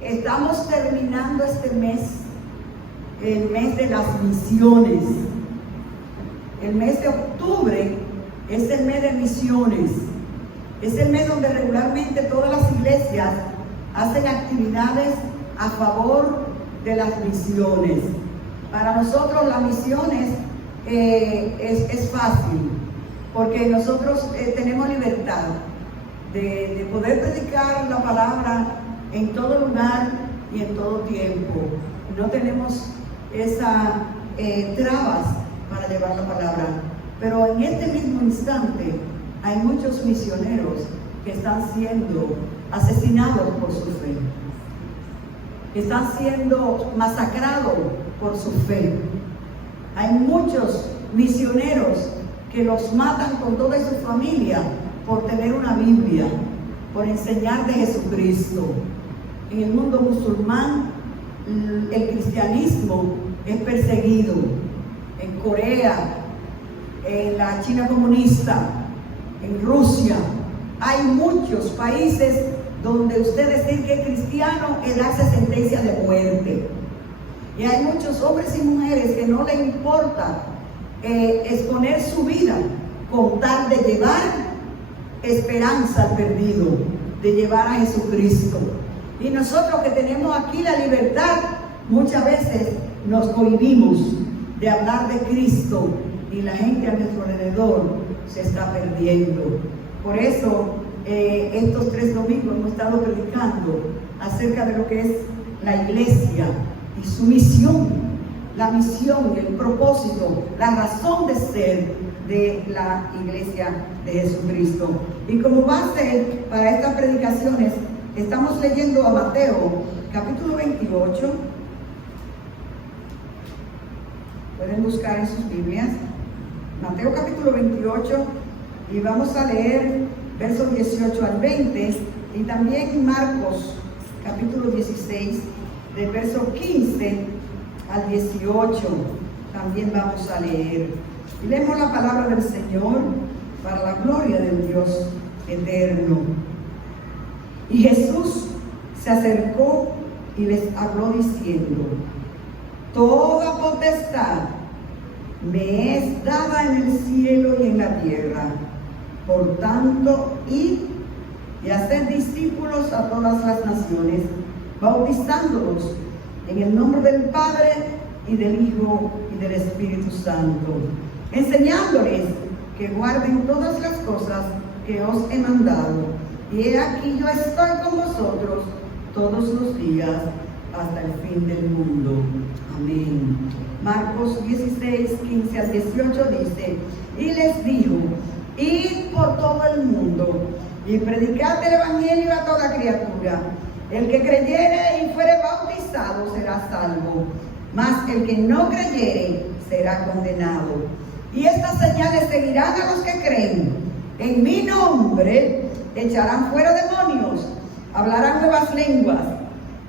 estamos terminando este mes, el mes de las misiones. El mes de octubre es el mes de misiones. Es el mes donde regularmente todas las iglesias hacen actividades a favor de las misiones. Para nosotros las misiones es fácil, porque nosotros tenemos libertad de poder predicar la palabra en todo lugar y en todo tiempo. No tenemos esas trabas para llevar la palabra. Pero en este mismo instante hay muchos misioneros que están siendo asesinados por su fe, que están siendo masacrados por su fe. Hay muchos misioneros que los matan con toda su familia por tener una Biblia, por enseñar de Jesucristo. En el mundo musulmán, el cristianismo es perseguido. En Corea, en la China comunista, en Rusia, hay muchos países donde usted decir que es cristiano es darse sentencia de muerte. Y hay muchos hombres y mujeres que no les importa exponer su vida con tal de llevar esperanza al perdido, de llevar a Jesucristo. Y nosotros que tenemos aquí la libertad, muchas veces nos cohibimos de hablar de Cristo y la gente a nuestro alrededor se está perdiendo. Por eso estos 3 domingos hemos estado predicando acerca de lo que es la iglesia y su misión, la misión, el propósito, la razón de ser de la iglesia de Jesucristo. Y como base para estas predicaciones estamos leyendo a Mateo capítulo 28. Pueden buscar en sus Biblias Mateo capítulo 28 y vamos a leer versos 18 al 20, y también Marcos capítulo 16 del verso 15 al 18 también vamos a leer. Y leemos la palabra del Señor para la gloria del Dios eterno. Y Jesús se acercó y les habló diciendo: toda potestad me es dada en el cielo y en la tierra. Por tanto, id y haced discípulos a todas las naciones, bautizándolos en el nombre del Padre y del Hijo y del Espíritu Santo, enseñándoles que guarden todas las cosas que os he mandado. Y he aquí, yo estoy con vosotros todos los días hasta el fin del mundo. Amén. Marcos 16, 15 al 18 dice: y les dijo: id por todo el mundo y predicad el evangelio a toda criatura. El que creyere y fuere bautizado será salvo, mas el que no creyere será condenado. Y estas señales seguirán a los que creen: en mi nombre echarán fuera demonios, hablarán nuevas lenguas,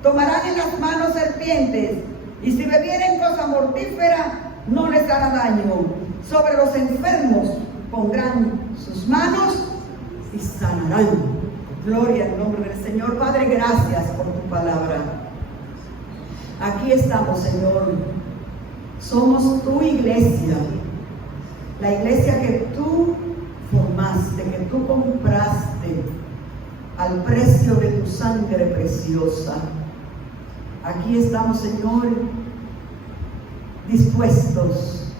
tomarán en las manos serpientes, y si bebieren cosa mortífera no les hará daño. Sobre los enfermos pondrán sus manos y sanarán. Gloria al nombre del Señor. Padre, gracias por tu palabra. Aquí estamos, Señor. Somos tu iglesia, la iglesia que tú formaste, que tú compraste al precio de tu sangre preciosa. Aquí estamos, Señor, dispuestos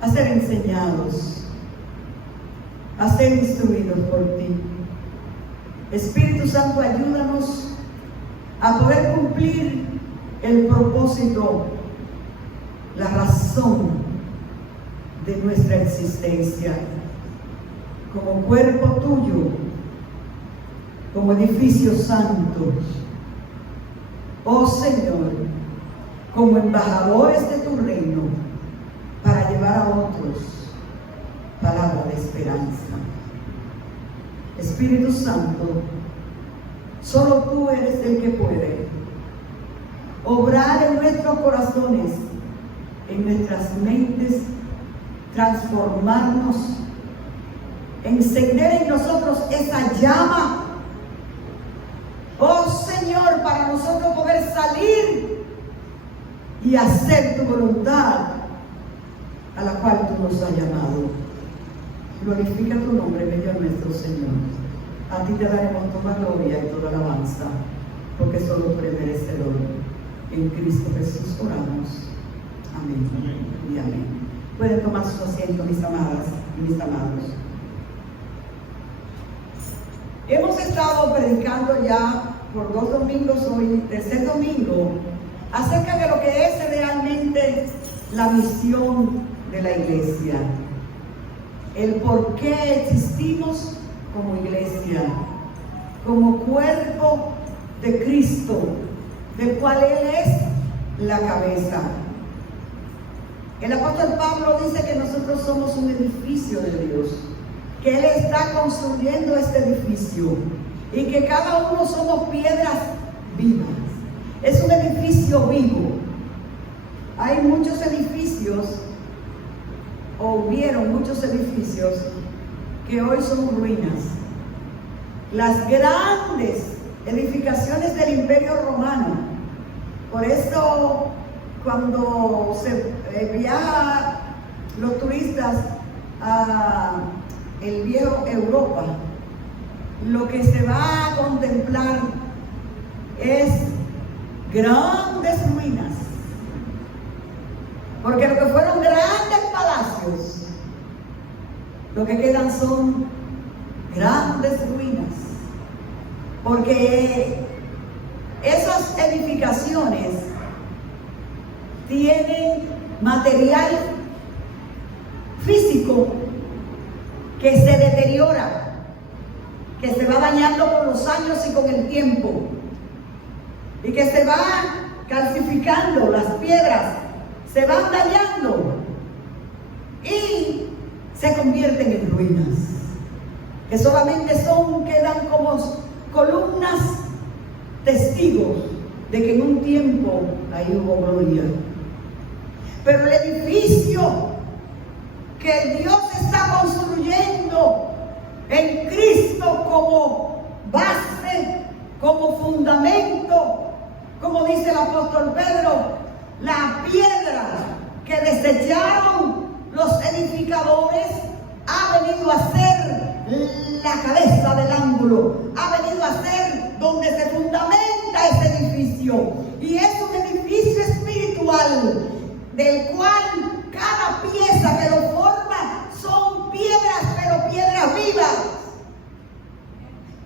a ser enseñados, a ser instruidos por ti. Espíritu Santo, ayúdanos a poder cumplir el propósito, la razón de nuestra existencia como cuerpo tuyo, como edificio santo. Oh Señor, como embajadores de tu reino, para llevar a otros palabra de esperanza. Espíritu Santo, solo tú eres el que puede obrar en nuestros corazones, en nuestras mentes, transformarnos, encender en nosotros esa llama Oh Señor, para nosotros poder salir y hacer tu voluntad a la cual tú nos has llamado. Glorifica tu nombre, medio nuestro Señor. A ti te daremos toda gloria y toda alabanza, porque solo tú eres merecedor. En Cristo Jesús oramos. Amén. Y amén. Pueden tomar su asiento, mis amadas y mis amados. Hemos estado predicando ya por 2 domingos, hoy, tercer domingo, acerca de lo que es realmente la misión de la iglesia. El por qué existimos como iglesia, como cuerpo de Cristo, del cual Él es la cabeza. El apóstol Pablo dice que nosotros somos un edificio de Dios, que Él está construyendo este edificio y que cada uno somos piedras vivas. Es un edificio vivo. Hay muchos edificios, o hubieron muchos edificios que hoy son ruinas. Las grandes edificaciones del Imperio Romano. Por eso cuando se viajan los turistas a el viejo Europa, lo que se va a contemplar es grandes ruinas, porque lo que fueron grandes palacios, lo que quedan son grandes ruinas, porque esas edificaciones tienen material físico que se deteriora, que se va dañando con los años y con el tiempo, y que se va calcificando, las piedras se van dañando y se convierten en ruinas, que solamente quedan como columnas, testigos de que en un tiempo ahí hubo gloria. Pero el edificio que Dios está construyendo en Cristo como base, como fundamento, como dice el apóstol Pedro, la piedra que desecharon los edificadores ha venido a ser la cabeza del ángulo, ha venido a ser donde se fundamenta ese edificio, y es un edificio espiritual del cual cada pieza que lo forma son piedras, pero piedras vivas,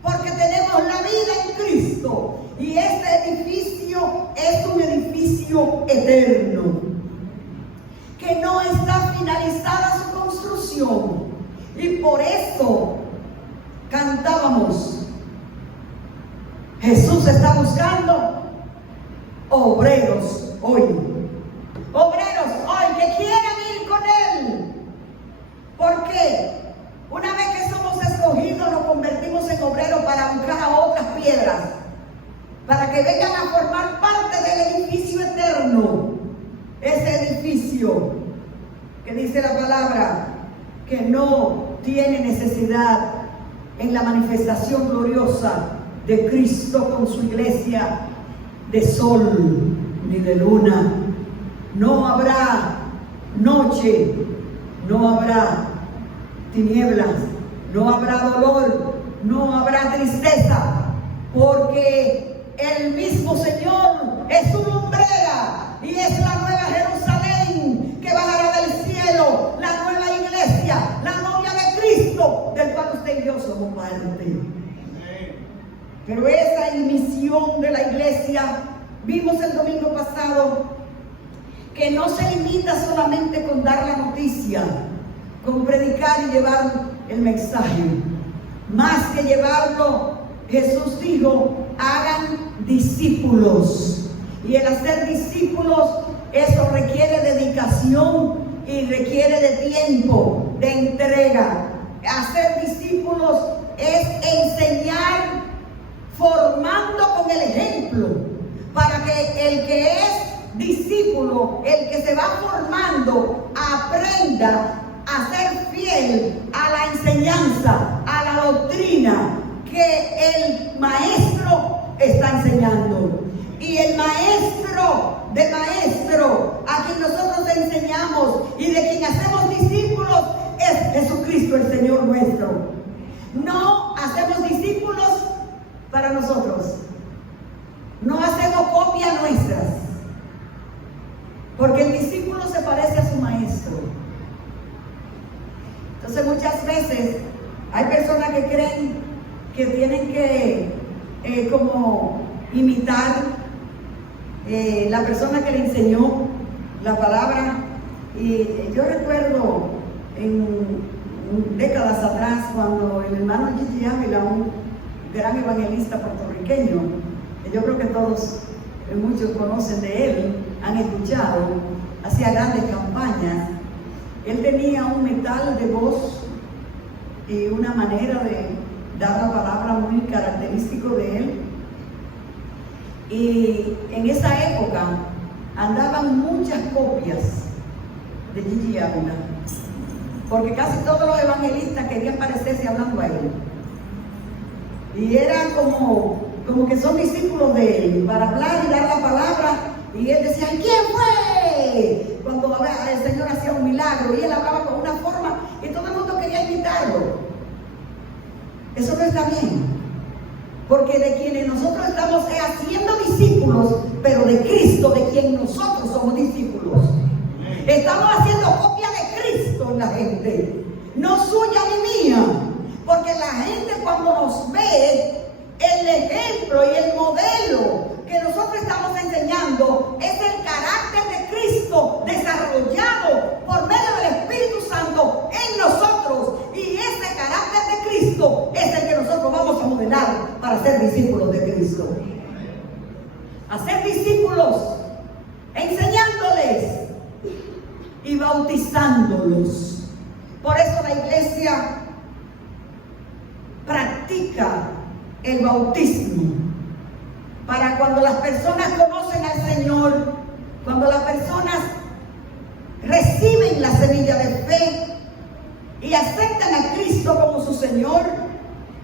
porque tenemos la vida en Cristo, y este edificio es un edificio eterno, que no está finalizada su construcción. Y por eso cantábamos: Jesús está buscando obreros hoy. Obreros hoy que quieran ir con Él. Porque una vez que somos escogidos, nos convertimos en obreros para buscar a otras piedras, para que vengan a formar parte del edificio eterno. Ese edificio que dice la palabra que no tiene necesidad en la manifestación gloriosa de Cristo con su iglesia de sol ni de luna. No habrá noche, no habrá tinieblas, no habrá dolor, no habrá tristeza, porque el mismo Señor es su lumbrera y es la nueva Jerusalén que bajará del cielo, la nueva iglesia, la novia de Cristo, del cual usted y yo somos parte. Pero esa misión de la iglesia, vimos el domingo pasado, que no se limita solamente con dar la noticia, con predicar y llevar el mensaje. Más que llevarlo, Jesús dijo: hagan discípulos. Y el hacer discípulos, eso requiere dedicación y requiere de tiempo, de entrega. Hacer discípulos es enseñar formando con el ejemplo, para que el que es discípulo, el que se va formando, aprenda a ser fiel a la enseñanza, a la doctrina que el maestro de maestro a quien nosotros enseñamos y de quien hacemos discípulos es Jesucristo el Señor nuestro. No hacemos discípulos para nosotros. No hacemos copias nuestras. Porque el discípulo se parece a su maestro. Entonces muchas veces hay personas que creen que tienen que como imitar la persona que le enseñó la palabra. Y yo recuerdo en décadas atrás cuando el hermano Gigi Ávila, un gran evangelista puertorriqueño, yo creo que todos, muchos conocen de él, han escuchado, hacía grandes campañas. Él tenía un metal de voz y una manera de dar la palabra muy característico de él. Y en esa época andaban muchas copias de Gigi Ávila, porque casi todos los evangelistas querían parecerse hablando a él. Y eran como que son discípulos de él, para hablar y dar la palabra. Y él decía, ¿quién fue? Cuando el Señor hacía un milagro y él hablaba con una forma y todo el mundo quería imitarlo. Eso no está bien, porque de quienes nosotros estamos haciendo discípulos, pero de Cristo, de quien nosotros somos discípulos. Estamos haciendo copia de Cristo en la gente, no suya ni mía, porque la gente cuando nos ve, el ejemplo y el modelo que nosotros estamos enseñando es el carácter de Cristo desarrollado por medio del Espíritu Santo en nosotros, y ese carácter de Cristo es el que nosotros vamos a modelar para ser discípulos de Cristo. A ser discípulos enseñándoles y bautizándolos. Por eso la iglesia practica el bautismo, para cuando las personas conocen al Señor, cuando las personas reciben la semilla de fe y aceptan a Cristo como su Señor,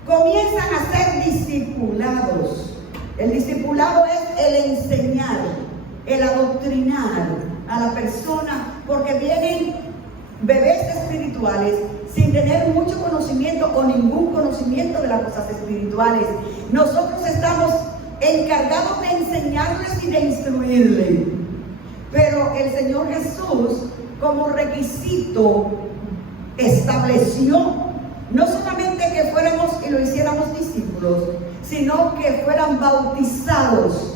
comienzan a ser discipulados. El discipulado es el enseñar, el adoctrinar a la persona, porque vienen bebés espirituales sin tener mucho conocimiento o ningún conocimiento de las cosas espirituales. Nosotros estamos encargados de enseñarles y de instruirles. Pero el Señor Jesús, como requisito, estableció no solamente que fuéramos y lo hiciéramos discípulos, sino que fueran bautizados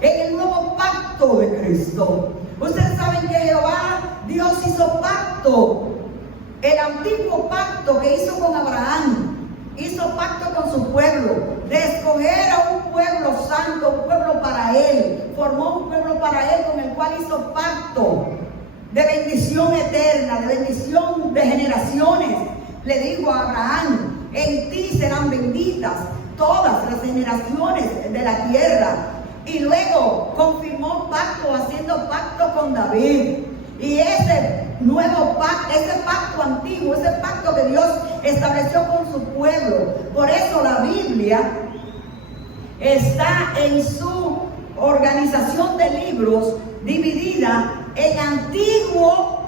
en el nuevo pacto de Cristo. Ustedes saben que Jehová, Dios hizo pacto, el antiguo pacto que hizo con Abraham, hizo pacto con su pueblo, de escoger a un pueblo santo, un pueblo para él, formó un pueblo para él con el cual hizo pacto de bendición eterna, de bendición de generaciones. Le dijo a Abraham, en ti serán benditas todas las generaciones de la tierra. Y luego confirmó pacto, haciendo pacto con David. Y ese nuevo pacto, ese pacto antiguo, ese pacto que Dios estableció con su pueblo. Por eso la Biblia está en su organización de libros dividida en Antiguo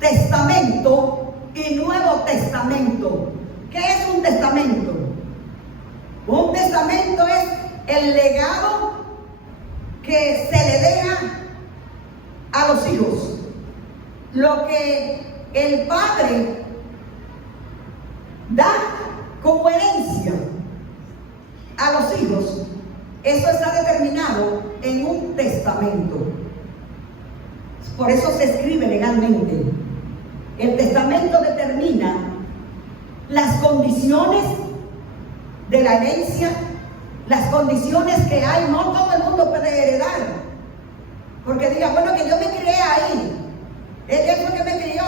Testamento y Nuevo Testamento. ¿Qué es un testamento? Un testamento es el legado que se le deja a los hijos, lo que el padre da como herencia a los hijos. Eso está determinado en un testamento. Por eso se escribe legalmente. El testamento determina las condiciones de la herencia, las condiciones que hay. No todo el mundo puede heredar, porque diga, bueno, que yo me crié ahí, es que él fue que me crió,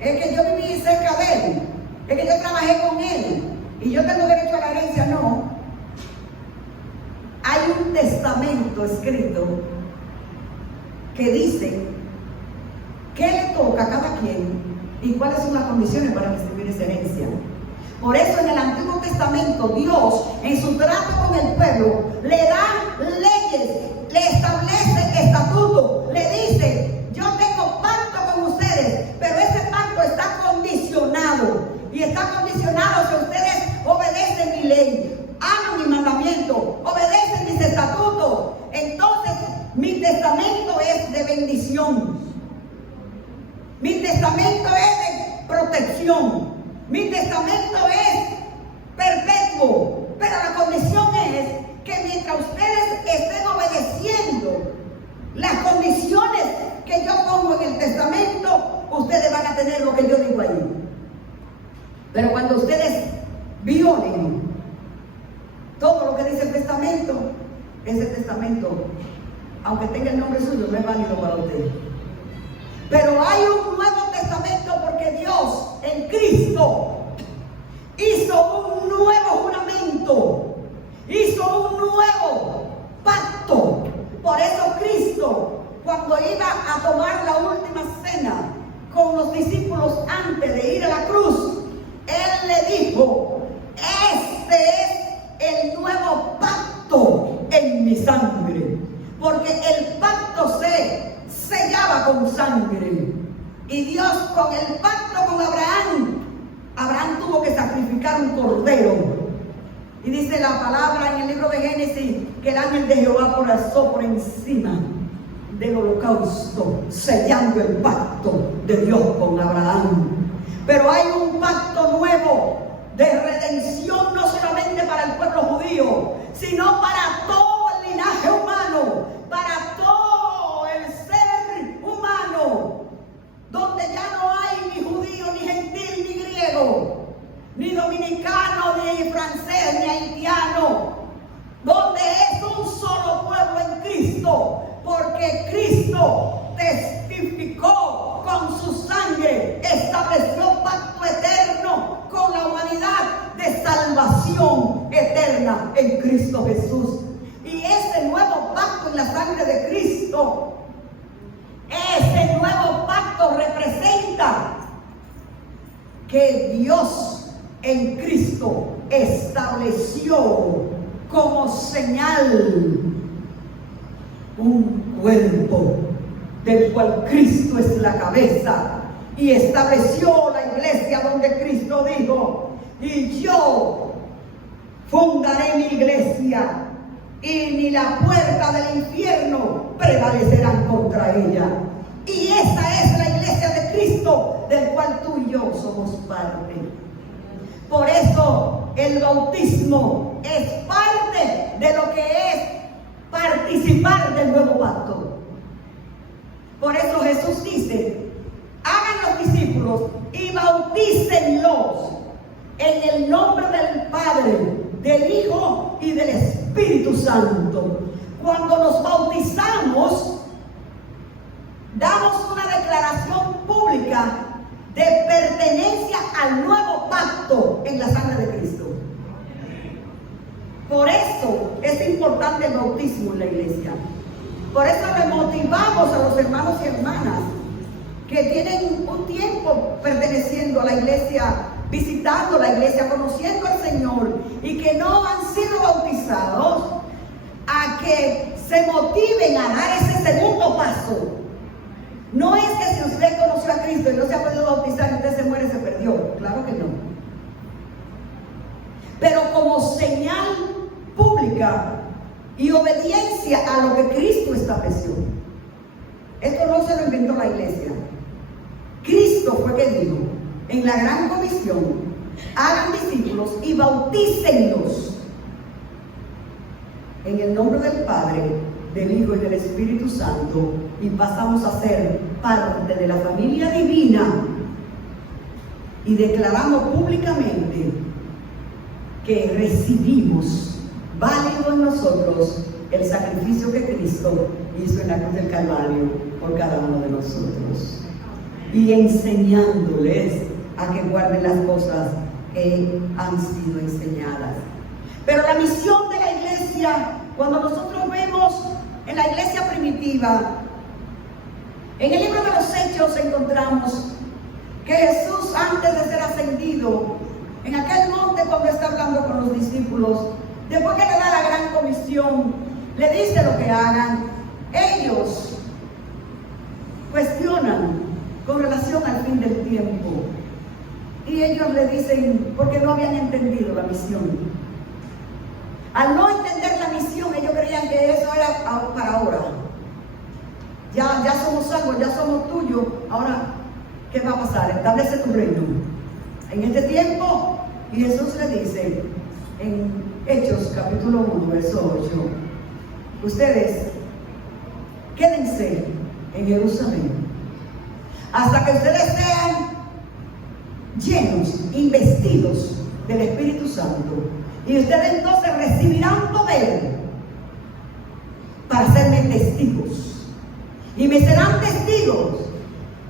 es que yo viví cerca de él, es que yo trabajé con él y yo tengo derecho a la herencia. No, hay un testamento escrito que dice qué le toca a cada quien y cuáles son las condiciones para recibir esa herencia. Por eso en el Antiguo Testamento Dios, en su trato con el pueblo, le da leyes, le establece estatutos, le dice: yo tengo pacto con ustedes, pero ese pacto está condicionado. Y está condicionado si ustedes obedecen mi ley, aman mi mandamiento, obedecen mis estatutos. Entonces mi testamento es de bendición. Mi testamento es de protección. Mi testamento es perpetuo. Pero la condición es que mientras ustedes estén obedeciendo las condiciones que yo pongo en el testamento, ustedes van a tener lo que yo digo ahí. Pero cuando ustedes violen todo lo que dice el testamento, ese testamento, aunque tenga el nombre suyo, no es válido para ustedes. Pero hay un nuevo testamento porque Dios en Cristo hizo un nuevo juramento, hizo un nuevo pacto. Por eso Cristo, cuando iba a tomar la última cena con los discípulos antes de ir a la cruz, Él le dijo: este es el nuevo pacto en mi sangre. Porque el pacto se sellaba con sangre. Y Dios, con el pacto con Abraham tuvo que sacrificar un cordero. Y dice la palabra en el libro de Génesis que el ángel de Jehová pasó por encima del holocausto, sellando el pacto de Dios con Abraham. Pero hay un pacto nuevo de redención, no solamente para el pueblo judío, sino para todo el linaje humano, para todo el ser humano, donde ya no hay ni judío, ni gentil, ni griego, ni dominicano, ni francés, ni haitiano, donde es un solo pueblo en Cristo, porque Cristo testificó con su sangre, estableció pacto eterno con la humanidad de salvación eterna en Cristo Jesús. Y ese nuevo pacto en la sangre de Cristo, ese nuevo pacto representa que Dios en Cristo estableció como señal un cuerpo del cual Cristo es la cabeza, y estableció la iglesia donde Cristo dijo: y yo fundaré mi iglesia y ni la puerta del infierno prevalecerán contra ella. Y esa es la iglesia de Cristo, del cual tú y yo somos parte. Por eso el bautismo es parte de lo que es participar del nuevo pacto. Por eso Jesús dice: hagan los discípulos y bautícenlos en el nombre del Padre, del Hijo y del Espíritu Santo. Cuando nos bautizamos, damos una declaración pública de pertenencia al nuevo pacto en la sangre de Cristo. Por eso es importante el bautismo en la iglesia. Por eso le motivamos a los hermanos y hermanas que tienen un tiempo perteneciendo a la iglesia, visitando la iglesia, conociendo al Señor, y que no han sido bautizados, a que se motiven a dar ese segundo paso. No es que si usted conoció a Cristo y no se ha podido bautizar y usted se muere, se perdió. Claro que no. Pero como señal pública y obediencia a lo que Cristo estableció. Esto no se lo inventó la iglesia. Cristo fue quien dijo en la gran comisión: hagan discípulos y bautícenlos en el nombre del Padre, del Hijo y del Espíritu Santo, y pasamos a ser parte de la familia divina, y declaramos públicamente que recibimos válido en nosotros el sacrificio que Cristo hizo en la cruz del Calvario por cada uno de nosotros, y enseñándoles a que guarden las cosas que han sido enseñadas. Pero la misión de la iglesia, cuando nosotros vemos en la iglesia primitiva, en el libro de los Hechos encontramos que Jesús, antes de ser ascendido, En aquel monte, cuando está hablando con los discípulos, después que le da la gran comisión, le dice lo que hagan. Ellos cuestionan con relación al fin del tiempo. Y ellos le dicen, porque no habían entendido la misión. Al no entender la misión, ellos creían que eso era para ahora. Ya somos salvos, ya somos tuyos. Ahora, ¿qué va a pasar? Establece tu reino. En este tiempo, y Jesús le dice en Hechos capítulo 1, verso 8, ustedes quédense en Jerusalén hasta que ustedes sean llenos, investidos del Espíritu Santo, y ustedes entonces recibirán poder para serme testigos, y me serán testigos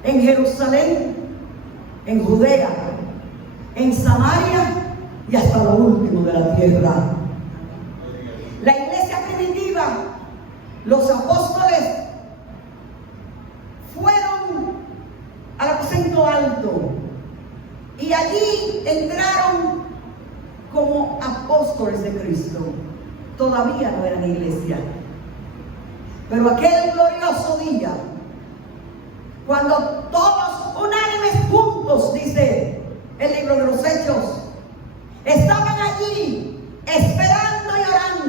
en Jerusalén, en Judea, en Samaria y hasta lo último de la tierra. La iglesia primitiva, los apóstoles, fueron al aposento alto y allí entraron como apóstoles de Cristo. Todavía no eran iglesia, pero aquel glorioso día, cuando todos unánimes juntos, dice el libro de los Hechos, estaban allí esperando y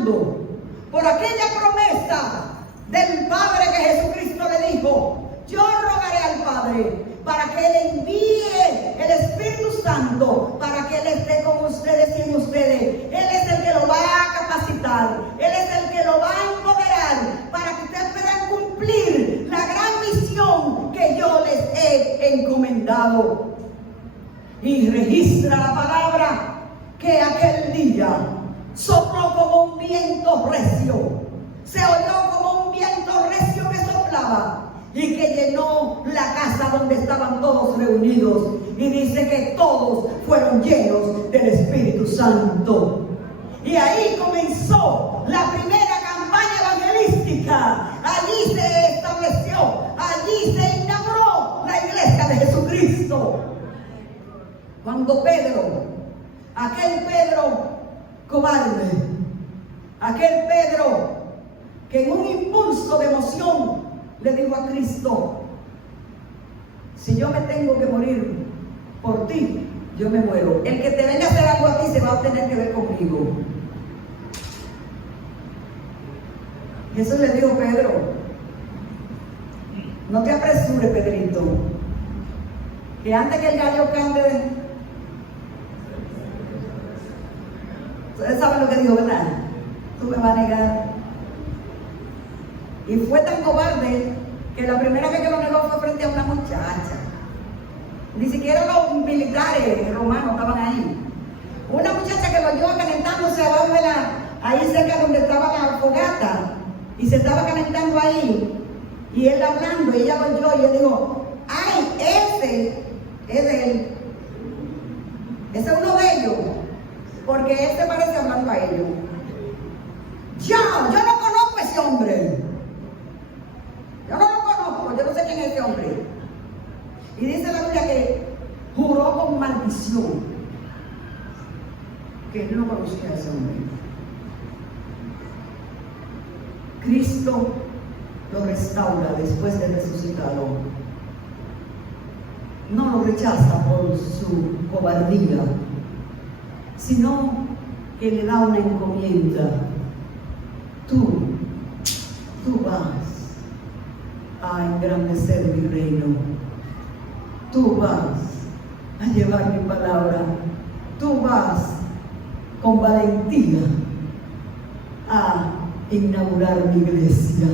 orando por aquella promesa del Padre, que Jesucristo le dijo: yo rogaré al Padre para que Él envíe el Espíritu Santo, para que Él esté con ustedes y en ustedes. Él es el que lo va a capacitar, Él es el que lo va a empoderar para que ustedes puedan cumplir la gran misión que yo les he encomendado. Y registra la palabra que aquel día sopló como un viento recio, se oyó como un viento recio que soplaba y que llenó la casa donde estaban todos reunidos, y dice que todos fueron llenos del Espíritu Santo. Y ahí comenzó la primera campaña evangelística. Allí se estableció, allí se inauguró la iglesia de Jesucristo. Cuando Pedro, aquel Pedro cobarde, aquel Pedro que en un impulso de emoción le dijo a Cristo: si yo me tengo que morir por ti, yo me muero. El que te venga a hacer algo a ti se va a tener que ver conmigo. Jesús le dijo: Pedro, no te apresures, Pedrito, que antes que el gallo cante, ustedes saben lo que dijo, ¿verdad? Tú me vas a negar. Y fue tan cobarde que la primera vez que lo negó fue frente a una muchacha. Ni siquiera los militares romanos estaban ahí. Una muchacha que lo llevó calentándose abajo de ahí cerca donde estaba la fogata, y se estaba calentando ahí, y él hablando, y ella lo oyó, y él dijo: ay, ese es de él, ese es uno de ellos, porque él se parece hablando a ellos. Yo no conozco a ese hombre, yo no lo conozco, yo no sé quién es ese hombre. Y dice la Biblia que juró con maldición que él no conocía a ese hombre. Cristo lo restaura después de resucitado. No lo rechaza por su cobardía, sino que le da una encomienda. Tú vas a engrandecer mi reino. Tú vas a llevar mi palabra. Tú vas con valentía a inaugurar mi iglesia.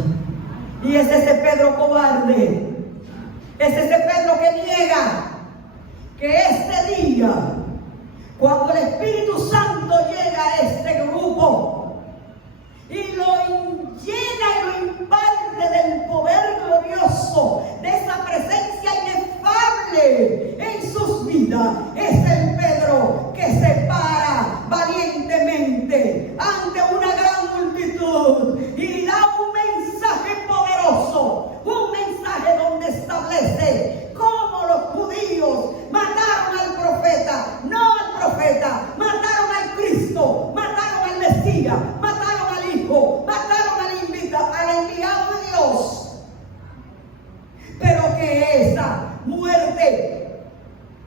Y es ese Pedro cobarde, es ese Pedro que niega que este día, cuando el Espíritu Santo llega a este grupo y lo llena y lo imparte del poder glorioso, de esa presencia inefable en sus vidas, es el Pedro que se para valientemente ante una gran multitud y da un mensaje poderoso, un mensaje donde establece cómo los judíos mataron al profeta, no al profeta, mataron al Hijo, mataron al enviado de Dios. Pero que esa muerte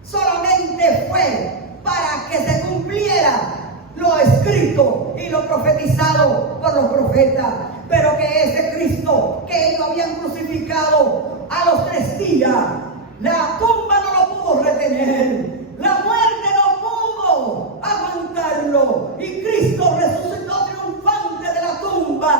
solamente fue para que se cumpliera lo escrito y lo profetizado por los profetas. Pero que ese Cristo que ellos habían crucificado a los 3 días, la tumba no lo pudo retener, la muerte no pudo aguantarlo, y Cristo resucitó triunfante de la tumba.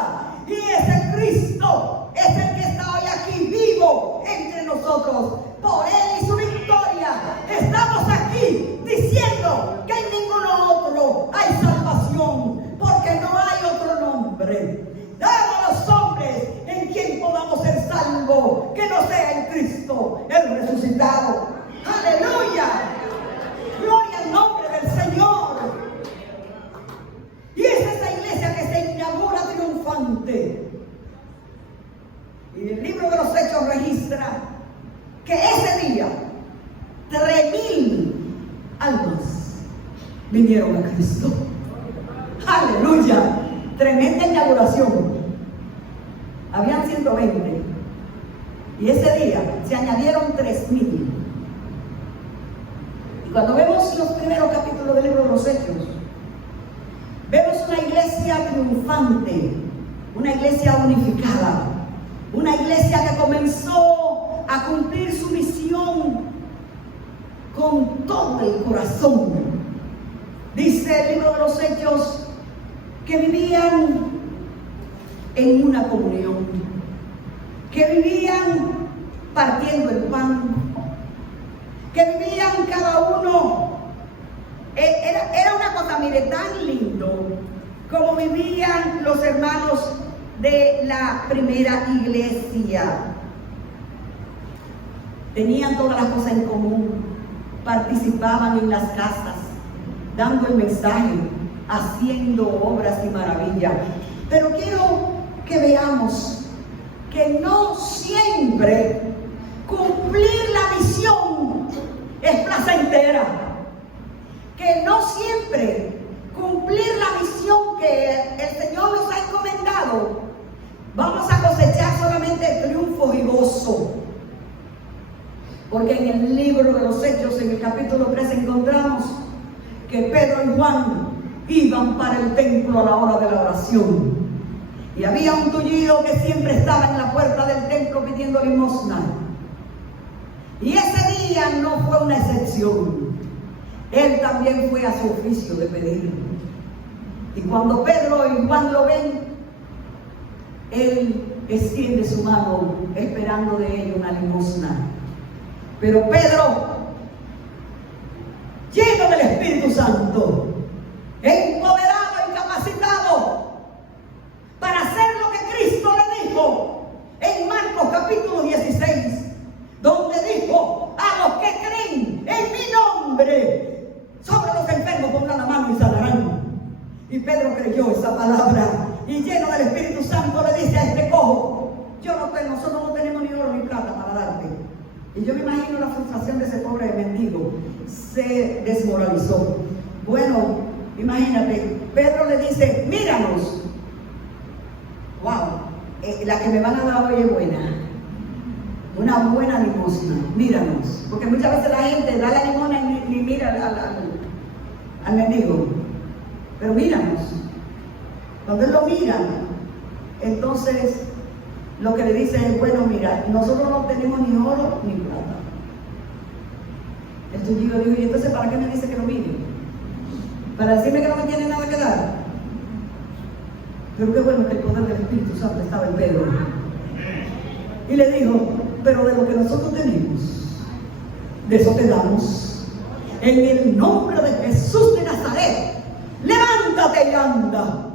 Y ese Cristo es el que está hoy aquí vivo entre nosotros. Por Él y su victoria estamos aquí diciendo que en ninguno otro hay salvación, porque no hay otro nombre dado a los hombres en quien podamos ser salvos, que no sea en Cristo el resucitado. ¡Aleluya! ¡Gloria al nombre del Señor! Y esa es la iglesia que se inaugura triunfante. Y el libro de los Hechos registra que ese día 3,000 almas vinieron a Cristo. ¡Aleluya! Tremenda inauguración. Habían 120. Y ese día se añadieron 3,000. Y cuando vemos los primeros capítulos del libro de los Hechos, vemos una iglesia triunfante, una iglesia unificada, una iglesia que comenzó a cumplir su misión con todo el corazón. Dice el libro de los Hechos que vivían en una comunión, que vivían partiendo el pan, que vivían cada uno. Era una cosa, mire, tan lindo como vivían los hermanos de la primera iglesia. Tenían todas las cosas en común, participaban en las casas, dando el mensaje, haciendo obras y maravillas. Pero quiero que veamos que no siempre cumplir la misión es placentera, que no siempre cumplir la misión que el Señor nos ha encomendado vamos a cosechar solamente triunfos y gozo. Porque en el libro de los Hechos, en el capítulo 3, encontramos que Pedro y Juan iban para el templo a la hora de la oración. Y había un tullido que siempre estaba en la puerta del templo pidiendo limosna. Y ese día no fue una excepción. Él también fue a su oficio de pedir. Y cuando Pedro y Juan lo ven, él extiende su mano esperando de ellos una limosna. Pero Pedro, lleno del Espíritu Santo, empoderado y capacitado para hacer lo que Cristo le dijo en Marcos capítulo 16, donde dijo: a los que creen en mi nombre, sobre los enfermos pondrán la mano y sanarán. Y Pedro creyó esa palabra y lleno del Espíritu Santo le dice a este cojo: nosotros no tenemos ni oro ni plata para darte. Y yo me imagino la frustración de ese pobre mendigo. Se desmoralizó. Bueno, imagínate, Pedro le dice: míranos. Wow, la que me van a dar hoy es buena. Una buena limosna, míranos. Porque muchas veces la gente da la limosna y ni mira al mendigo. Pero míranos. Cuando él lo mira, entonces lo que le dice es: bueno, mira, nosotros no tenemos ni oro ni plata. El tullido dijo: ¿y entonces para qué me dice que lo mire? ¿Para decirme que no me tiene nada que dar? Pero qué bueno que el poder del Espíritu Santo estaba en Pedro. Y le dijo: pero de lo que nosotros tenemos, de eso te damos. En el nombre de Jesús de Nazaret, levántate y anda.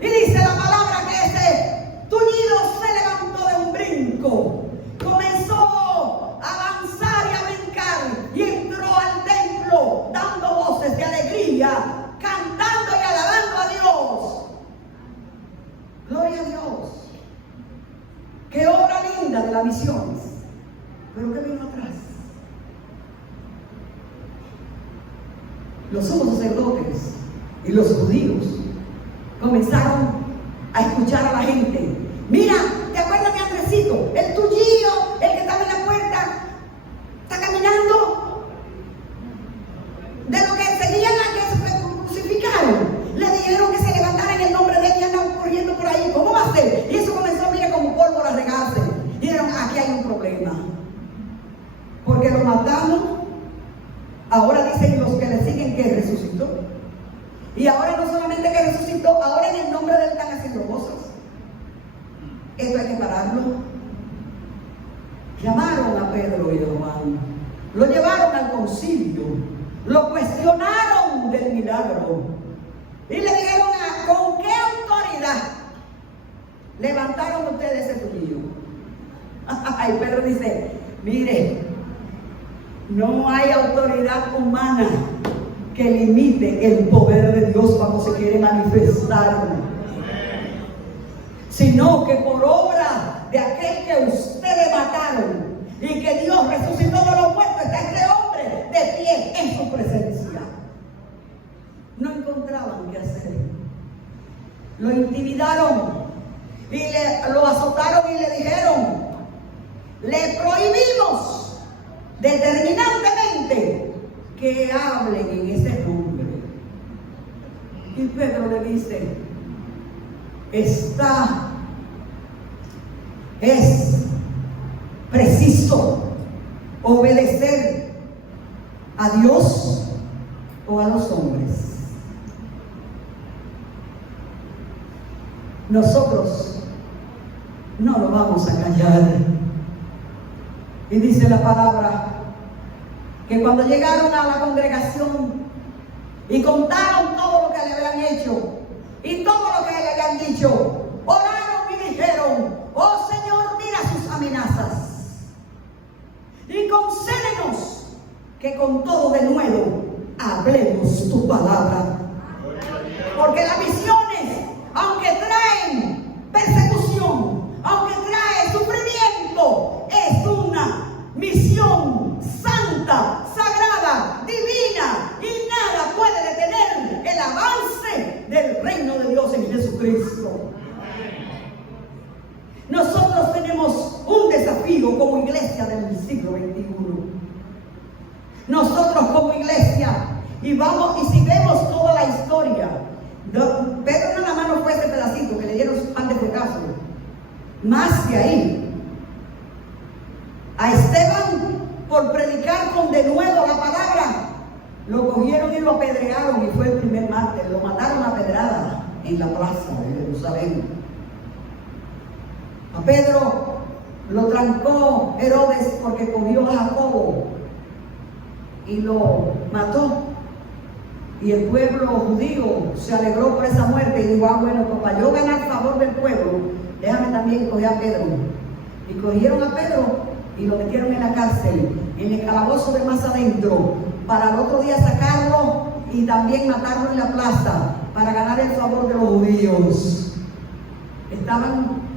Y dice la palabra que ese tullido se levantó de un brinco, comenzó a avanzar y a brincar, y entró al templo dando voces de alegría, cantando y alabando a Dios. Gloria a Dios. Qué obra linda de las misiones. Pero ¿qué vino atrás? Los sumos sacerdotes y los judíos comenzaron a escuchar a la gente. Mira, ¿te acuerdas de Andresito? El tuyillo, el que estaba en la puerta, está caminando. De lo que seguían a que se crucificaron, le dijeron que se levantara en el nombre de él y andaban corriendo por ahí. ¿Cómo va a ser? Y eso comenzó, mira, como pólvora a regarse. Y dijeron, aquí hay un problema. Porque lo matamos. Ahora dicen los que le siguen que resucitó. Y ahora no solamente que resucitó, ahora en el nombre de él están haciendo cosas. Esto hay que pararlo. Llamaron a Pedro y a Juan, lo llevaron al concilio, lo cuestionaron del milagro y le dijeron, ¿con qué autoridad levantaron ustedes ese tuyo? Y Pedro dice, mire, no hay autoridad humana que limite el poder de Dios cuando se quiere manifestar, sino que por obra de aquel que ustedes mataron y que Dios resucitó de los muertos, está este hombre de pie en su presencia. No encontraban qué hacer. Lo intimidaron y lo azotaron y le dijeron, le prohibimos determinantemente que hablen en ese nombre. Y Pedro le dice, es preciso obedecer a Dios o a los hombres. Nosotros no lo vamos a callar. Y dice la palabra que cuando llegaron a la congregación y contaron todo lo que le habían hecho y todo lo que le habían dicho, oraron y dijeron, oh Señor, mira sus amenazas y concédenos que con todo de nuevo hablemos tu palabra. Porque las misiones, aunque traen persecución, aunque traen sufrimiento, es una misión santa, sagrada, divina, y nada puede detener el avance del reino de Dios en Jesucristo. Nosotros tenemos un desafío como iglesia del siglo XXI. Nosotros como iglesia, y si vemos toda la historia, Pedro nada más no fue ese pedacito que le dieron su pan de fracaso. Más de ahí, a Esteban, por predicar con denuedo la palabra, lo cogieron y lo apedrearon, y fue el primer mártir. Lo mataron a pedrada en la plaza de Jerusalén. A Pedro lo trancó Herodes porque cogió a Jacobo y lo mató. Y el pueblo judío se alegró por esa muerte y dijo, bueno, pues para yo ganar el favor del pueblo, déjame también coger a Pedro. Y cogieron a Pedro y lo metieron en la cárcel, en el calabozo de más adentro, para el otro día sacarlo y también matarlo en la plaza, para ganar el favor de los judíos. Estaban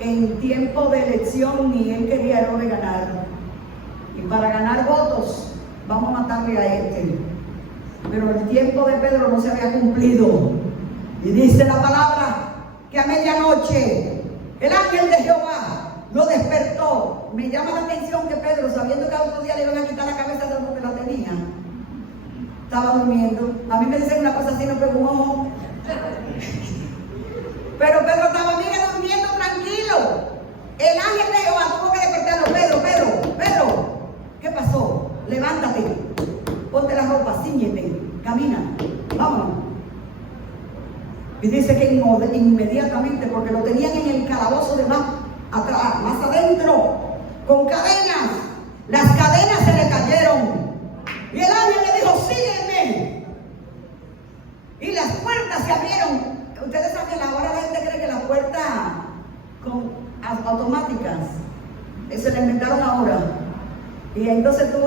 en tiempo de elección y él quería Herodes ganar. Y para ganar votos, vamos a matarle a este. Pero el tiempo de Pedro no se había cumplido. Y dice la palabra que a medianoche el ángel de Jehová lo despertó. Me llama la atención que Pedro, sabiendo que al otro día le iban a quitar la cabeza de donde la tenía, estaba durmiendo. A mí me dicen una cosa así, no pego un ojo. Pero Pedro estaba, mire, durmiendo tranquilo. El ángel de Jehová tuvo que despertarlo. Pedro, ¿qué pasó? Levántate, ponte la ropa, cíñete, camina, vámonos. Y dice que inmediatamente, porque lo tenían en el calabozo de más adentro, con cadenas, las cadenas se le cayeron. Y el ángel le dijo, sígueme. Y las puertas se abrieron. Ustedes saben que ahora la gente cree que las puertas automáticas se le inventaron ahora. Y entonces tú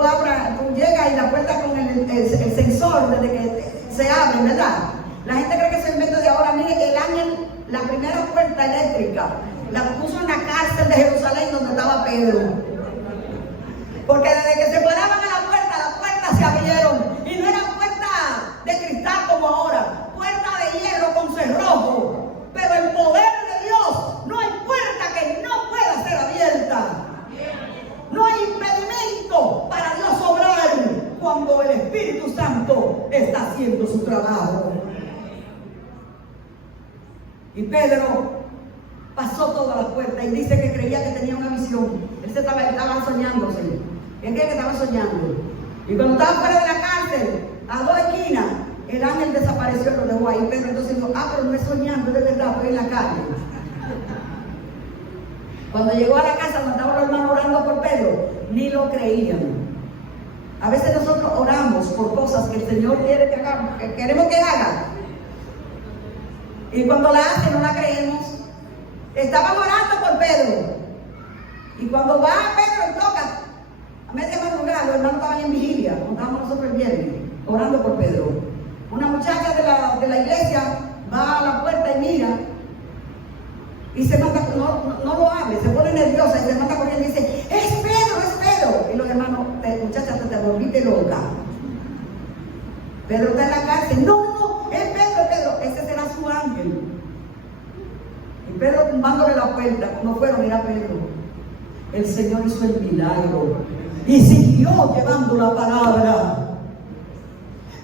llegas y la puerta con el sensor desde que se abre, ¿verdad? La gente cree que es el invento de ahora. Mire, el ángel, la primera puerta eléctrica, la puso en la cárcel de Jerusalén donde estaba Pedro. Porque desde que se paraban a las puertas se abrieron. Y no era puerta de cristal como ahora, puerta de hierro con cerrojo. está haciendo su trabajo. Y Pedro pasó todas las puertas y dice que creía que tenía una visión. Él estaba soñándose. Él creía que estaba soñando. Y cuando estaba fuera de la cárcel, a 2 esquinas, el ángel desapareció y lo dejó ahí. Pedro entonces dijo, pero no es soñando, es de verdad, estoy en la calle. Cuando llegó a la casa donde estaban los hermanos orando por Pedro, ni lo creían. A veces nosotros oramos por cosas que el Señor quiere que hagamos, que queremos que haga. Y cuando la hace no la creemos. Estaban orando por Pedro. Y cuando va Pedro y toca, a media madrugada, los hermanos estaban en vigilia, como estábamos nosotros el viernes, orando por Pedro. Una muchacha de la iglesia va a la puerta y mira, y se manda, no lo abre, se pone nerviosa y se manda corriendo y dice, es Pedro. Y los hermanos, muchacha, te volviste loca. Pedro está en la cárcel. No, es Pedro, ese será su ángel. Y Pedro tumbándole la puerta, cuando fueron, mira Pedro, el Señor hizo el milagro y siguió llevando la palabra.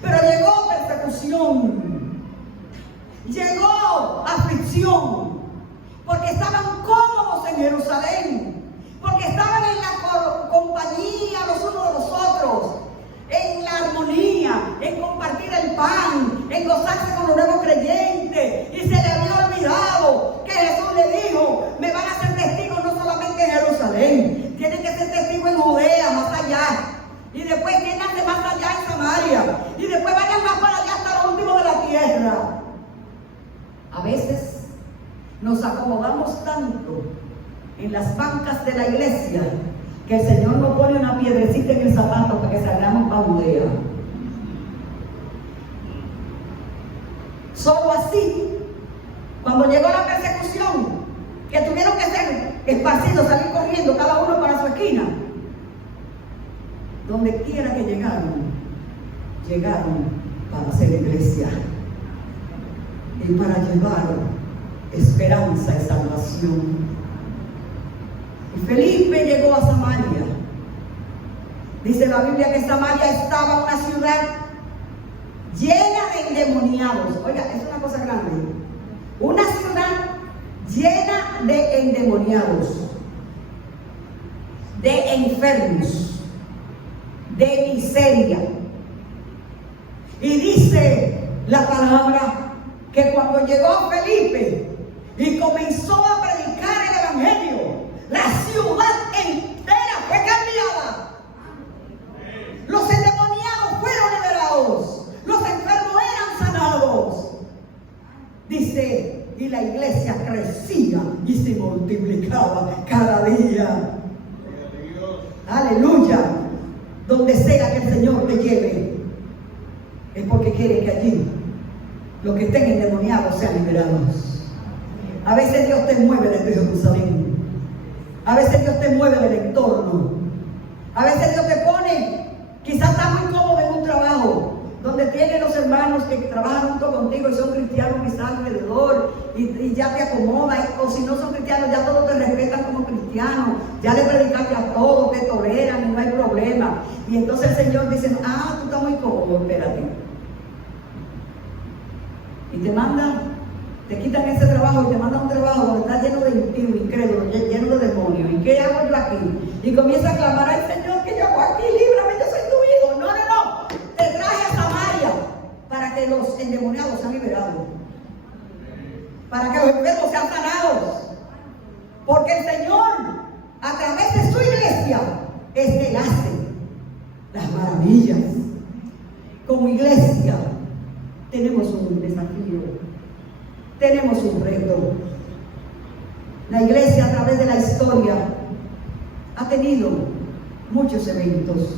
Pero llegó persecución, llegó aflicción, porque estaban cómodos en Jerusalén, porque estaban en la compañía los unos de los otros, en la armonía, en compartir el pan, en gozarse con los nuevos creyentes, y se le había olvidado que Jesús le dijo, me van a ser testigos no solamente en Jerusalén, tienen que ser testigos en Judea, más allá, y después tienen de más allá en Samaria, y después vayan más para allá hasta lo último de la tierra. A veces nos acomodamos tanto en las bancas de la iglesia que el Señor nos pone una piedrecita en el zapato para que salgamos para Judea. Solo así, cuando llegó la persecución, que tuvieron que ser esparcidos, salir corriendo cada uno para su esquina, donde quiera que llegaron para hacer iglesia y para llevar esperanza y salvación. Y Felipe llegó a Samaria. Dice la Biblia que Samaria estaba una ciudad llena de endemoniados. Oiga, es una cosa grande. Una ciudad llena de endemoniados, de enfermos, de miseria. Y dice la palabra que cuando llegó Felipe y comenzó a predicar el evangelio, la ciudad entera fue cambiada. Los endemoniados fueron liberados, los enfermos eran sanados. Dice, y la iglesia crecía y se multiplicaba cada día. Aleluya. Donde sea que el Señor te lleve, es porque quiere que allí los que estén endemoniados sean liberados. A veces Dios te mueve desde Jerusalén. A veces Dios te mueve del entorno. A veces Dios te pone, quizás estás muy cómodo en un trabajo, donde tienes los hermanos que trabajan junto contigo y son cristianos quizás alrededor, y ya te acomodas, o si no son cristianos, ya todos te respetan como cristiano, ya le predicaste a todos, te toleran y no hay problema. Y entonces el Señor dice, tú estás muy cómodo, espérate. Y te manda, te quitan ese trabajo y te mandan un trabajo donde está lleno de impíos, incrédulos, lleno de demonios. ¿Y qué hago yo aquí? Y comienza a clamar, ay Señor, ¿qué yo hago aquí? Líbrame, yo soy tu hijo. No. Te traje a Samaria para que los endemoniados sean liberados, para que los enfermos sean sanados. Porque el Señor, a través de su iglesia, es que Él hace las maravillas. Como iglesia, tenemos un desafío, tenemos un reto. La iglesia a través de la historia ha tenido muchos eventos.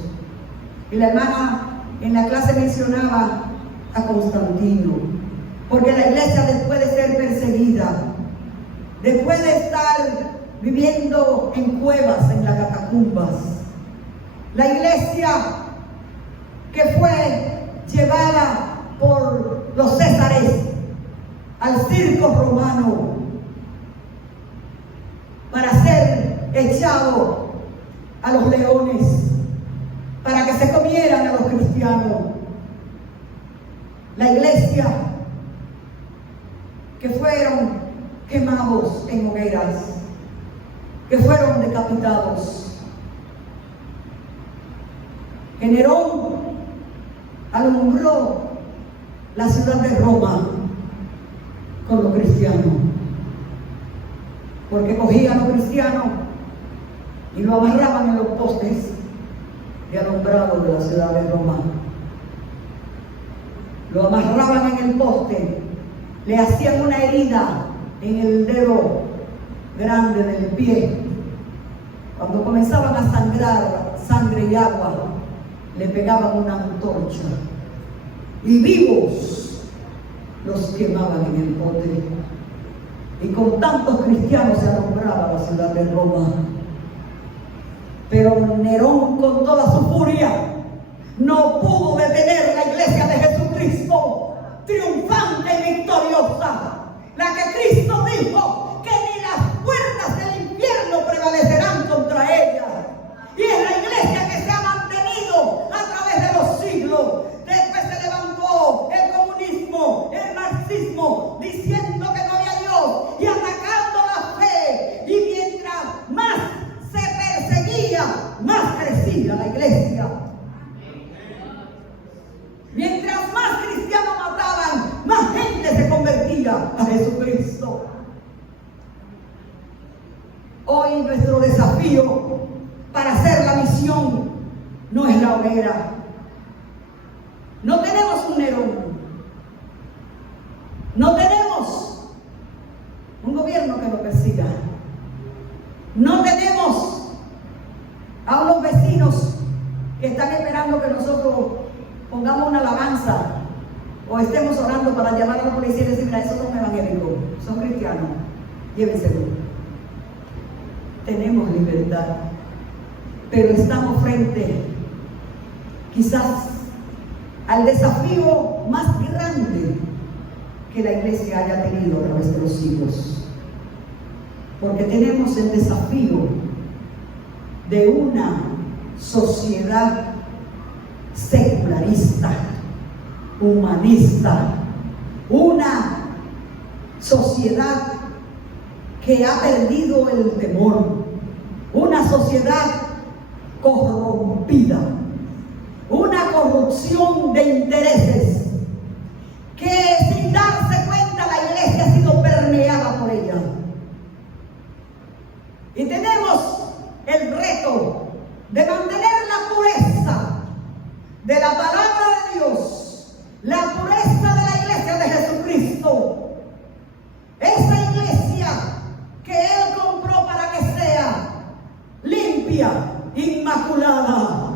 Y la hermana en la clase mencionaba a Constantino, porque la iglesia, después de ser perseguida, después de estar viviendo en cuevas, en las catacumbas, la iglesia que fue llevada por los césares al circo romano para ser echado a los leones, para que se comieran a los cristianos. la iglesia, que fueron quemados en hogueras, que fueron decapitados. Que Nerón alumbró la ciudad de Roma con los cristianos, porque cogían a los cristianos y lo amarraban en los postes de alumbrado de la ciudad de Roma. Lo amarraban en el poste, le hacían una herida en el dedo grande del pie. Cuando comenzaban a sangrar sangre y agua, le pegaban una antorcha y vivos los quemaban en el pote. Y con tantos cristianos se alumbraba la ciudad de Roma. Pero Nerón, con toda su furia, no pudo detener la iglesia de Jesucristo, triunfante y victoriosa, la que Cristo dijo que ni las puertas del infierno prevalecerán contra ella. Y es la iglesia que se ha mantenido a través de los siglos. Después se levantó el comunismo, el marxismo, diciendo que no había Dios y atacando la fe. Y mientras más se perseguía, más crecía la iglesia. Mientras más cristianos mataban, más gente se convertía a Jesucristo. Hoy nuestro desafío para hacer la misión no es la hoguera. No tenemos un Nerón. No tenemos un gobierno que lo persiga. No tenemos a unos vecinos que están esperando que nosotros pongamos una alabanza o estemos orando para llamar a la policía y decir: mira, esos son evangélicos, son cristianos, llévenselo. Tenemos libertad, pero estamos frente quizás al desafío más grande que la iglesia haya tenido a través de los siglos, porque tenemos el desafío de una sociedad secularista, humanista, una sociedad que ha perdido el temor, una sociedad corrompida, una corrupción de intereses que sin darse cuenta la iglesia ha sido permeada por ella. Y tenemos el reto de mantener la pureza de la palabra de Dios, la pureza de la iglesia de Jesucristo, esa iglesia que Él compró para que sea limpia, inmaculada.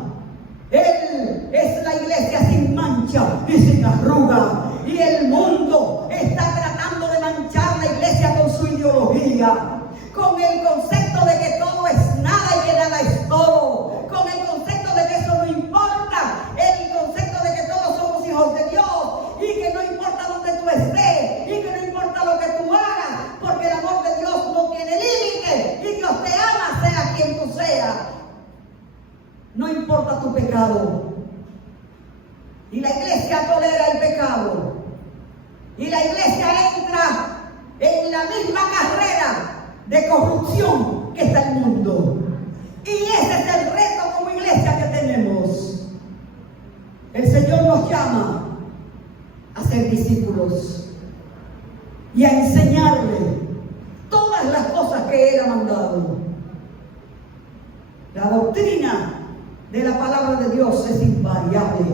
Él es la iglesia sin mancha y sin arruga, y el mundo está tratando de manchar la iglesia con su ideología, con el concepto de que todo es nada y que nada es todo, con el concepto de que eso no importa, el concepto de que todos somos hijos de Dios y que no importa donde tú estés y que no importa lo que tú hagas, porque el amor de Dios no tiene límite y Dios te ama sea quien tú seas. No importa tu pecado. Y la iglesia tolera el pecado. Y la iglesia entra en la misma carrera de corrupción que está el mundo. Y ese es el reto como iglesia que tenemos. El Señor nos llama a ser discípulos y a enseñarle todas las cosas que Él ha mandado. La doctrina de la palabra de Dios es invariable.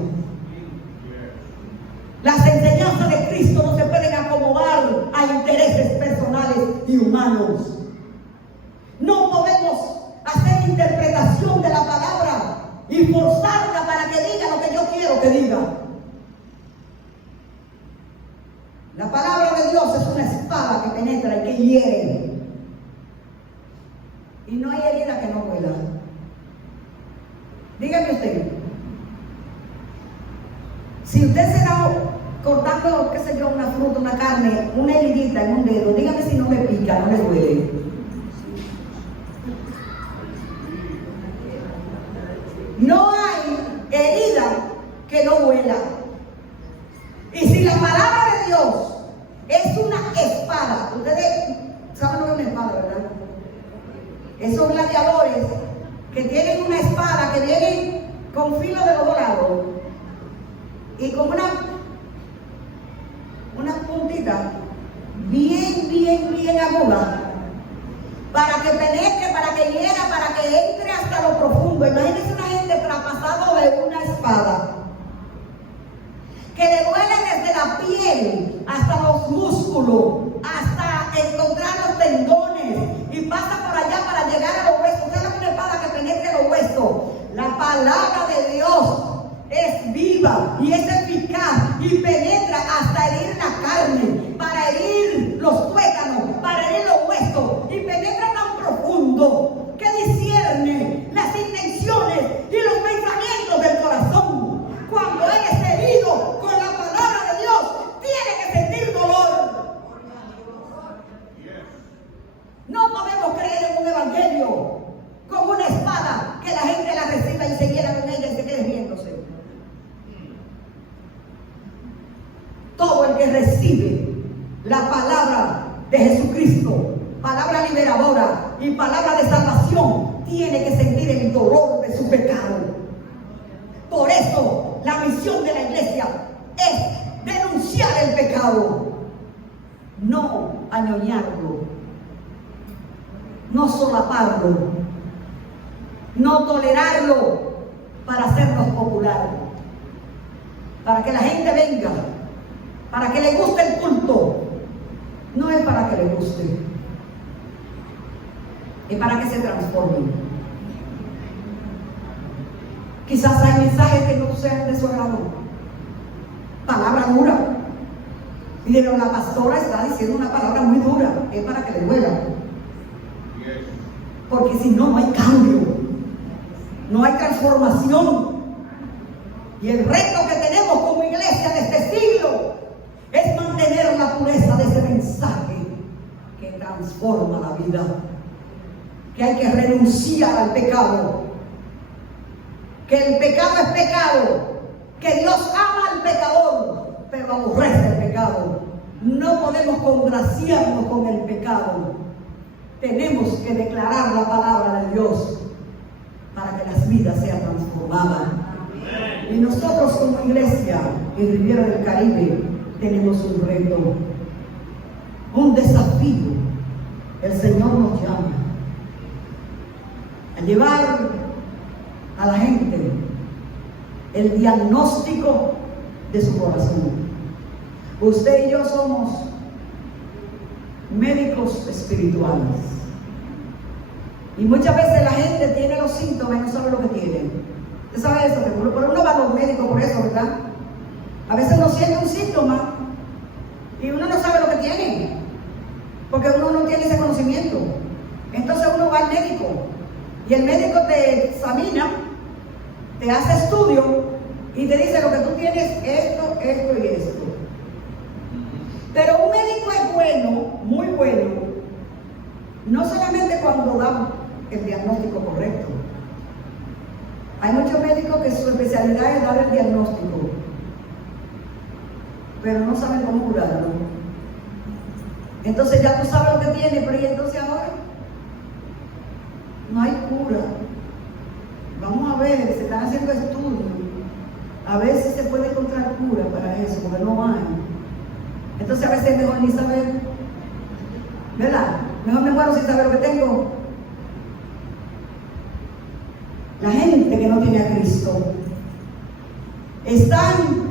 Las enseñanzas de Cristo no se pueden acomodar a intereses personales y humanos. No podemos hacer interpretación de la palabra y forzarla para que diga lo que yo quiero que diga. La palabra de Dios es una espada que penetra y que hiere. Y no hay herida que no duela. Dígame usted, si usted se da cortando, qué sé yo, una fruta, una carne, una heridita en un dedo, dígame si no le pica, no le duele. No hay herida que no duela. Y si esos gladiadores que tienen una espada que viene con filo de los dos lados y con una puntita bien aguda, para que penetre, para que hiera, para que entre hasta lo profundo. Imagínense una gente traspasado de una espada, que le duele desde la piel hasta los músculos, hasta encontrar los tendones, y pasa por allá para llegar a los huesos. Usted es una espada que penetre los huesos. La palabra de Dios es viva y es eficaz y penetra hasta herir la carne, para herir los tuétanos, para herir los huesos, y penetra tan profundo que discierne las intenciones y los pensamientos del corazón. Cuando eres herido con la palabra de Dios, tienes que sentir dolor. No podemos creer en un evangelio con una espada que la gente la reciba y se quiera con ella y se quede riéndose. Todo el que recibe la palabra de Jesucristo, palabra liberadora y palabra de salvación, tiene que sentir el dolor de su pecado. Por eso la misión de la iglesia es denunciar el pecado, no añoñarlo, no solaparlo, no tolerarlo para hacernos popular, para que la gente venga, para que le guste el culto. No es para que le guste, es para que se transforme. Quizás hay mensajes que no sean de su agrado, palabra dura, y la pastora está diciendo una palabra muy dura, es para que le duela, porque si no, no hay cambio, no hay transformación. Y el reto que tenemos como iglesia de este siglo es mantener la pureza de ese mensaje que transforma la vida, que hay que renunciar al pecado, que el pecado es pecado, que Dios ama al pecador, pero aborrece el pecado. No podemos congraciarnos con el pecado. Tenemos que declarar la palabra de Dios para que las vidas sean transformadas. Y nosotros como iglesia en Riviera del Caribe tenemos un reto, un desafío. El Señor nos llama a llevar a la gente el diagnóstico de su corazón. Usted y yo somos médicos espirituales, y muchas veces la gente tiene los síntomas y no sabe lo que tiene. ¿Usted sabe eso? Pero uno va a los médicos por eso, ¿verdad? A veces uno siente un síntoma y uno no sabe lo que tiene, porque uno no tiene ese conocimiento. Entonces uno va al médico y el médico te examina, te hace estudio y te dice: lo que tú tienes esto, esto y esto. Pero un médico es bueno, muy bueno, no solamente cuando da el diagnóstico correcto. Hay muchos médicos que su especialidad es dar el diagnóstico, pero no saben cómo curarlo. Entonces ya tú sabes lo que tienes, pero ¿y entonces ahora? No hay cura. Vamos a ver, se están haciendo estudios, a ver si se puede encontrar cura para eso, porque no hay. Entonces a veces es mejor ni saber, ¿verdad? Mejor me muero sin saber lo que tengo. La gente que no tiene a Cristo están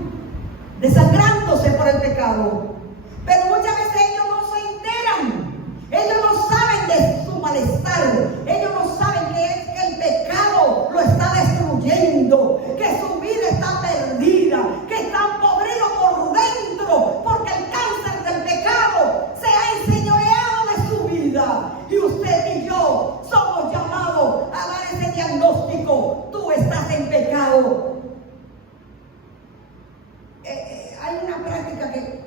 desangrándose por el pecado, pero muchas veces ellos no se enteran, ellos no saben de su malestar, ellos no saben que el pecado lo está destruyendo, que su vida está perdida, que están podridos por dentro, porque el cáncer del pecado se ha enseñoreado de su vida. Y usted y yo somos llamados a dar ese diagnóstico: tú estás en pecado. Hay una práctica que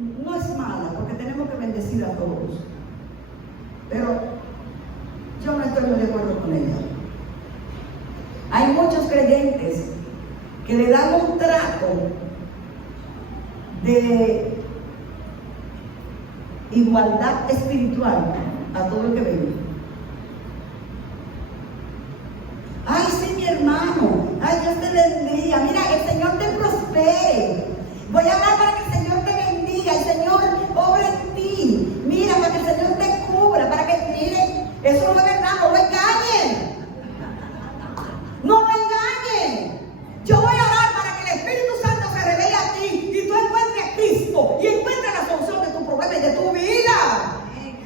no es mala, porque tenemos que bendecir a todos, pero yo no estoy muy de acuerdo con ella. Hay muchos creyentes que le dan un trato de igualdad espiritual a todo el que vive. hermano. Ay, Dios te bendiga. Mira, el Señor te prospere. Voy a hablar para que el Señor te bendiga. El Señor obre en ti. Mira, para que el Señor te cubra. Para que, mire, eso no es verdad. No lo engañen. No lo engañen. Yo voy a orar para que el Espíritu Santo se revele a ti y tú encuentres a Cristo y encuentres la solución de tu problema y de tu vida.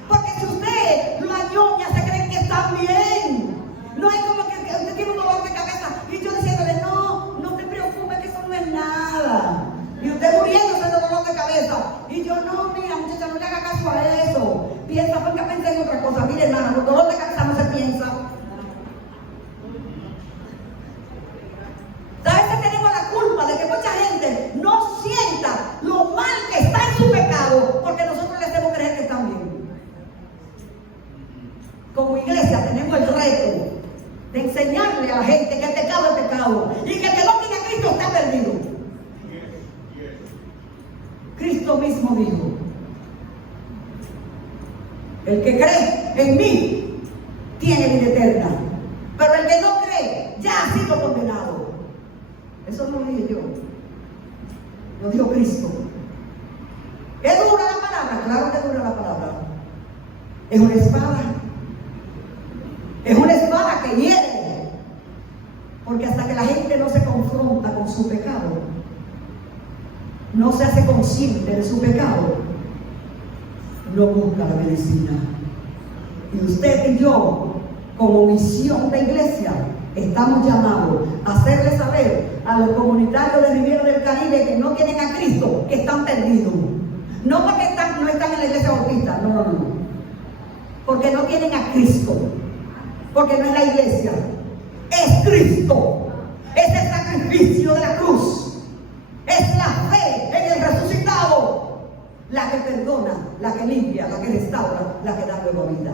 Porque si usted lo añoña, se creen que están bien. No es como que usted tiene un dolor de cabeza y yo diciéndole, no te preocupes, que eso no es nada. Y usted muriéndose de dolor de cabeza. Y yo, no, mira, muchacha, no le haga caso a eso. Piensa, porque pensé en otra cosa. Mire, hermana, con dolor de cabeza no se piensa. A veces tenemos la culpa de que mucha gente no sienta lo mal que está en su pecado porque nosotros le hacemos creer que están bien. Como iglesia tenemos el reto de enseñarle a la gente que el pecado es pecado y que el que no tiene a Cristo está perdido. Cristo mismo dijo, el que cree en mí tiene vida eterna, pero el que no cree ya ha sido condenado. Eso no lo dije yo, lo dijo Cristo. ¿Es dura la palabra? Claro que dura la palabra. Es una espada. Es una espada que hiere. Porque hasta que la gente no se confronta con su pecado, no se hace consciente de su pecado, no busca la medicina. Y usted y yo, como misión de iglesia, estamos llamados a hacerle saber a los comunitarios de Riviera del Caribe que no tienen a Cristo, que están perdidos. No porque no están en la iglesia bautista, no. Porque no tienen a Cristo. Porque no es la iglesia, es Cristo. Es el sacrificio de la cruz. Es la fe en el resucitado la que perdona, la que limpia, la que restaura, la que da nueva vida.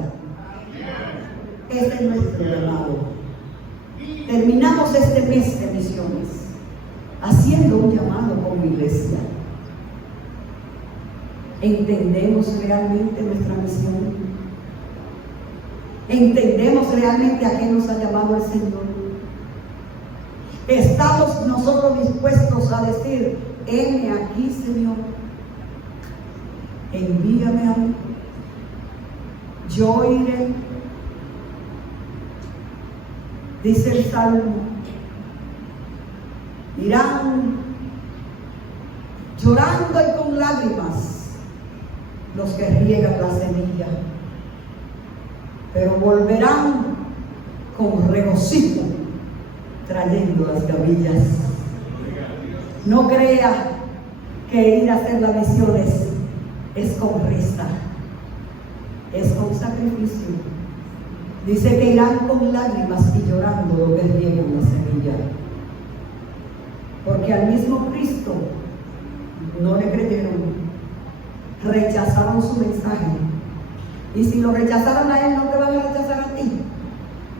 Ese es nuestro llamado. Terminamos este mes de misiones haciendo un llamado como iglesia. ¿Entendemos realmente nuestra misión? ¿Entendemos realmente a qué nos ha llamado el Señor? ¿Estamos nosotros dispuestos a decir, heme aquí, Señor? Envíame a mí. Yo iré. Dice el Salmo, irán llorando y con lágrimas los que riegan la semilla, pero volverán con regocijo trayendo las gavillas. No crea que ir a hacer las misiones es con risa, es con sacrificio. Dice que irán con lágrimas y llorando lo que riegan la semilla. Porque al mismo Cristo no le creyeron, rechazaron su mensaje. Y si lo rechazaron a él, no te van a rechazar a ti.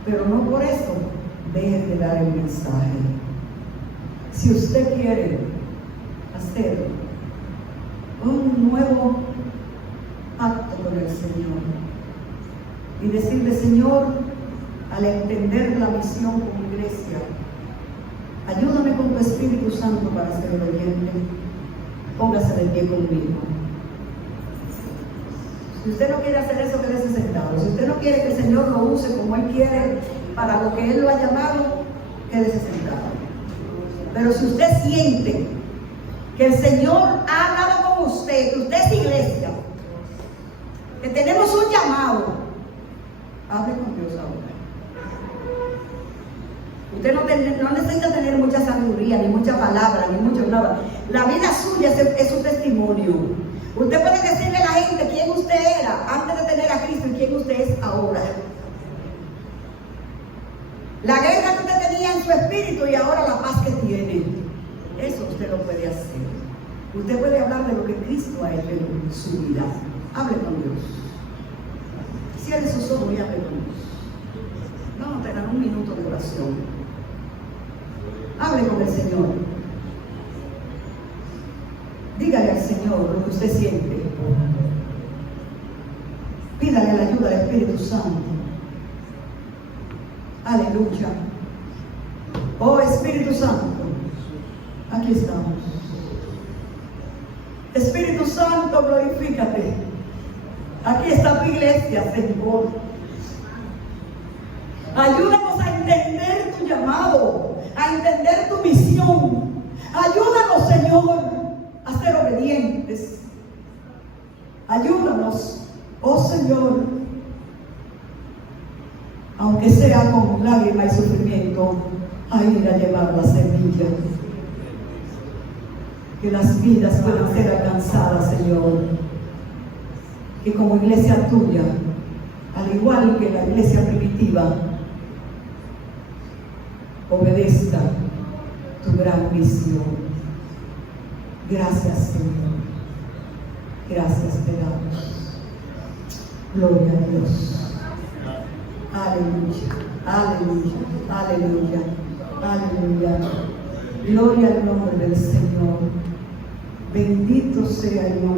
Pero no por eso dejen de dar el mensaje. Si usted quiere hacer un nuevo pacto con el Señor y decirle, Señor, al entender la misión como iglesia, ayúdame con tu Espíritu Santo para ser obediente, póngase de pie conmigo. Si usted no quiere hacer eso, quédese sentado. Si usted no quiere que el Señor lo use como Él quiere, para lo que Él lo ha llamado, quédese sentado. Pero si usted siente que el Señor ha hablado con usted, que usted es iglesia, que tenemos un llamado, hable con Dios ahora. Usted no necesita tener mucha sabiduría, ni mucha palabra, ni mucho nada. La vida suya es su testimonio. Usted puede decirle a la gente quién usted era antes de tener a Cristo y quién usted es ahora. La guerra que usted tenía en su espíritu y ahora la paz que tiene. Eso usted lo puede hacer. Usted puede hablar de lo que Cristo ha hecho en su vida. Hable con Dios. Cierre sus ojos y hable con Dios. Vamos a tener un minuto de oración. Hable con el Señor. Dígale al Señor lo que usted siente. Pídale la ayuda del Espíritu Santo. Aleluya. Oh Espíritu Santo, aquí estamos. Espíritu Santo, glorifícate. Aquí está tu iglesia, Señor. Ayúdanos a entender tu llamado, a entender tu misión. Ayúdanos, Señor, a ser obedientes. Ayúdanos, oh Señor, aunque sea con lágrimas y sufrimiento, a ir a llevar la semilla. Que las vidas puedan ser alcanzadas, Señor. Que como iglesia tuya, al igual que la iglesia primitiva, obedezca tu gran misión. Gracias, Señor. Gracias te damos. Gloria a Dios. Aleluya, aleluya, aleluya, aleluya. Gloria al nombre del Señor. Bendito sea el nombre.